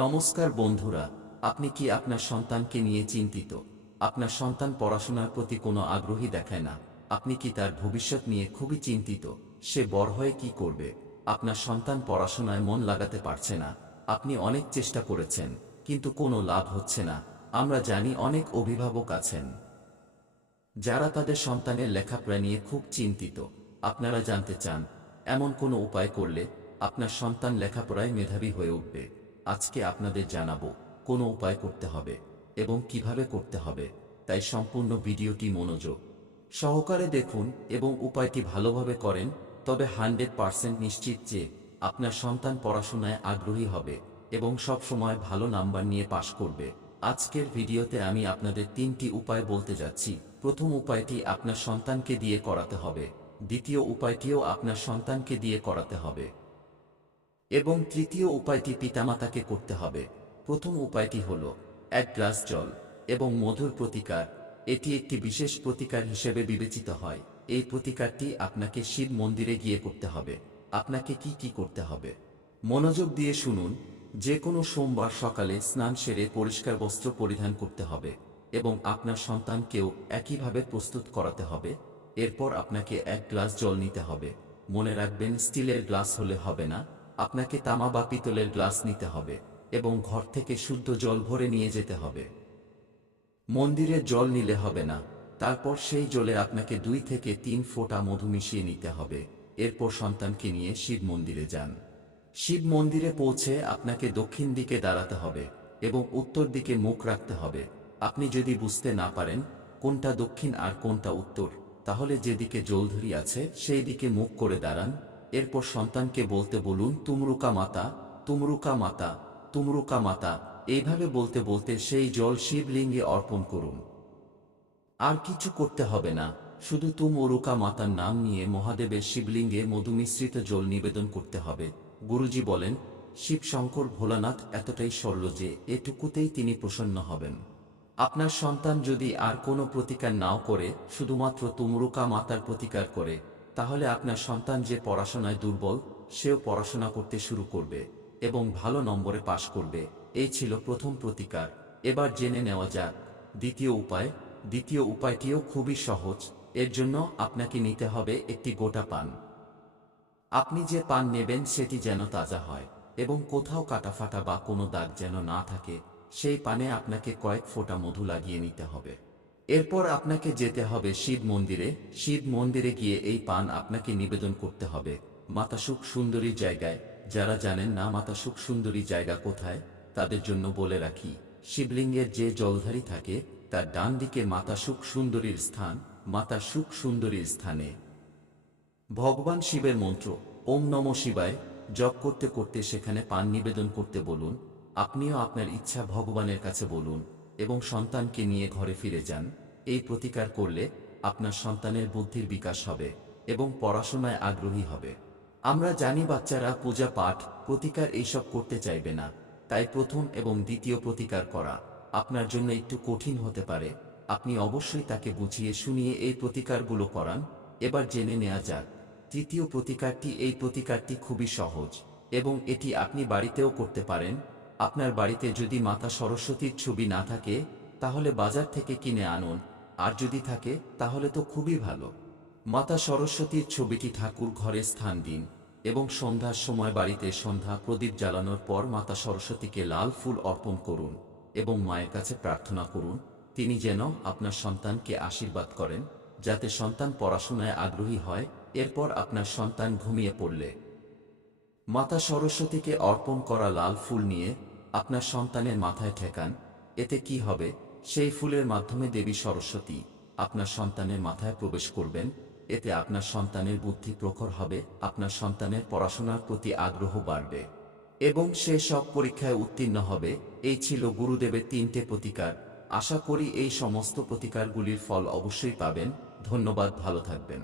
নমস্কার বন্ধুরা, আপনি কি আপনার সন্তানকে নিয়ে চিন্তিত? আপনার সন্তান পড়াশোনার প্রতি কোনো আগ্রহী দেখায় না। আপনি কি তার ভবিষ্যৎ নিয়ে খুবই চিন্তিত? সে বড় হয়ে কি করবে? আপনার সন্তান পড়াশোনায় মন লাগাতে পারছে না। আপনি অনেক চেষ্টা করেছেন, কিন্তু কোনো লাভ হচ্ছে না। আমরা জানি অনেক অভিভাবক আছেন যারা তাদের সন্তানের লেখাপড়া নিয়ে খুব চিন্তিত। আপনারা জানতে চান এমন কোনো উপায় করলে আপনার সন্তান লেখাপড়ায় মেধাবী হয়ে উঠবে। আজকে আপনাদের জানাবো কোনো উপায় করতে হবে এবং কিভাবে করতে হবে। তাই সম্পূর্ণ ভিডিওটি মনোযোগ সহকারে দেখুন এবং উপায়টি ভালোভাবে করেন, তবে 100% নিশ্চিত যে আপনার সন্তান পড়াশোনায় আগ্রহী হবে এবং সব সময় ভালো নাম্বার নিয়ে পাশ করবে। আজকের ভিডিওতে আমি আপনাদের 3টি উপায় বলতে যাচ্ছি। প্রথম উপায়টি আপনার সন্তানকে দিয়ে করাতে হবে, দ্বিতীয় উপায়টিও আপনার সন্তানকে দিয়ে করাতে হবে এবং তৃতীয় উপায়টি পিতামাতাকে করতে হবে। প্রথম উপায়টি হল 1 গ্লাস জল এবং মধুর প্রতিকার। এটি একটি বিশেষ প্রতিকার হিসেবে বিবেচিত হয়। এই প্রতিকারটি আপনাকে শিব মন্দিরে গিয়ে করতে হবে। আপনাকে কি কি করতে হবে মনোযোগ দিয়ে শুনুন। যে কোনো সোমবার সকালে স্নান সেরে পরিষ্কার বস্ত্র পরিধান করতে হবে এবং আপনার সন্তানকেও একইভাবে প্রস্তুত করাতে হবে। এরপর আপনাকে 1 গ্লাস জল নিতে হবে। মনে রাখবেন, স্টিলের গ্লাস হলে হবে না, আপনাকে তামা বা পিতলের গ্লাস নিতে হবে এবং ঘর থেকে শুদ্ধ জল ভরে নিয়ে যেতে হবে। মন্দিরে জল নিলে হবে না। তারপর সেই জলে আপনাকে 2 থেকে 3 ফোঁটা মধু মিশিয়ে নিতে হবে। এরপর সন্তানকে নিয়ে শিব মন্দিরে যান। শিব মন্দিরে পৌঁছে আপনাকে দক্ষিণ দিকে দাঁড়াতে হবে এবং উত্তর দিকে মুখ রাখতে হবে। আপনি যদি বুঝতে না পারেন কোনটা দক্ষিণ আর কোনটা উত্তর, তাহলে যেদিকে জলধরি আছে সেই দিকে মুখ করে দাঁড়ান। এরপর সন্তানকে বলতে বলুন, তুমরুকা মাতা, তুমরুকা মাতা, তুমরুকা মাতা। এইভাবে বলতে বলতে সেই জল শিবলিঙ্গে অর্পণ করুন। আর কিছু করতে হবে না, শুধু তুমরুকা মাতার নাম নিয়ে মহাদেবের শিবলিঙ্গে মধু মিশ্রিত জল নিবেদন করতে হবে। গুরুজি বলেন, শিব শঙ্কর ভোলানাথ এতটাই সরল যে এটুকুতেই তিনি প্রসন্ন হবেন। আপনার সন্তান যদি আর কোনো প্রতিকার নাও করে, শুধুমাত্র তুমরুকা মাতার প্রতিকার করে, তাহলে আপনার সন্তান যে পড়াশোনায় দুর্বল সেও পড়াশোনা করতে শুরু করবে এবং ভালো নম্বরে পাশ করবে। এই ছিল প্রথম প্রতিকার। এবার জেনে নেওয়া যাক দ্বিতীয় উপায়। দ্বিতীয় উপায়টিও খুবই সহজ। এর জন্য আপনাকে নিতে হবে একটি গোটা পান। আপনি যে পান নেবেন সেটি যেন তাজা হয় এবং কোথাও কাটাফাটা বা কোনো দাগ যেন না থাকে। সেই পানে আপনাকে কয়েক ফোঁটা মধু লাগিয়ে নিতে হবে। এরপর আপনাকে যেতে হবে শিব মন্দিরে। শিব মন্দিরে গিয়ে এই পান আপনাকে নিবেদন করতে হবে মাতা সুখ সুন্দরী জায়গায়। যারা জানেন না মাতা সুখ সুন্দরী জায়গা কোথায়, তাদের জন্য বলে রাখি, শিবলিঙ্গের যে জলধারী থাকে তার ডান দিকে মাতা সুখ সুন্দরীর স্থান। মাতা সুখ সুন্দরীর স্থানে ভগবান শিবের মন্ত্র ওম নমঃ শিবায় জপ করতে করতে সেখানে পান নিবেদন করতে বলুন। আপনিও আপনার ইচ্ছা ভগবানের কাছে বলুন এবং সন্তানকে নিয়ে ঘরে ফিরে যান। এই প্রতিকার করলে আপনার সন্তানের বুদ্ধির বিকাশ হবে এবং পড়াশোনায় আগ্রহী হবে। আমরা জানি বাচ্চারা পূজা পাঠ প্রতিকার এইসব করতে চাইবে না, তাই প্রথম এবং দ্বিতীয় প্রতিকার করা আপনার জন্য একটু কঠিন হতে পারে। আপনি অবশ্যই তাকে বুঝিয়ে শুনিয়ে এই প্রতিকারগুলো করান। এবার জেনে নেওয়া যাক তৃতীয় প্রতিকারটি। এই প্রতিকারটি খুবই সহজ এবং এটি আপনি বাড়িতেও করতে পারেন। আপনার বাড়িতে যদি মাতা সরস্বতীর ছবি না থাকে তাহলে বাজার থেকে কিনে আনুন, আর যদি থাকে তাহলে তো খুবই ভালো। মাতা সরস্বতীর ছবিটি ঠাকুর ঘরে স্থান দিন এবং সন্ধ্যার সময় বাড়িতে সন্ধ্যা প্রদীপ জ্বালানোর পর মাতা সরস্বতীকে লাল ফুল অর্পণ করুন এবং মায়ের কাছে প্রার্থনা করুন তিনি যেন আপনার সন্তানকে আশীর্বাদ করেন, যাতে সন্তান পড়াশোনায় আগ্রহী হয়। এরপর আপনার সন্তান ঘুমিয়ে পড়লে মাতা সরস্বতীকে অর্পণ করা লাল ফুল নিয়ে আপনার সন্তানের মাথায় ঠেকান। এতে কি হবে, সেই ফুলের মাধ্যমে দেবী সরস্বতী আপনার সন্তানের মাথায় প্রবেশ করবেন। এতে আপনার সন্তানের বুদ্ধি প্রখর হবে, আপনার সন্তানের পড়াশোনার প্রতি আগ্রহ বাড়বে এবং সে সব পরীক্ষায় উত্তীর্ণ হবে। এই ছিল গুরুদেবের 3টে প্রতিকার। আশা করি এই সমস্ত প্রতিকারগুলির ফল অবশ্যই পাবেন। ধন্যবাদ, ভালো থাকবেন।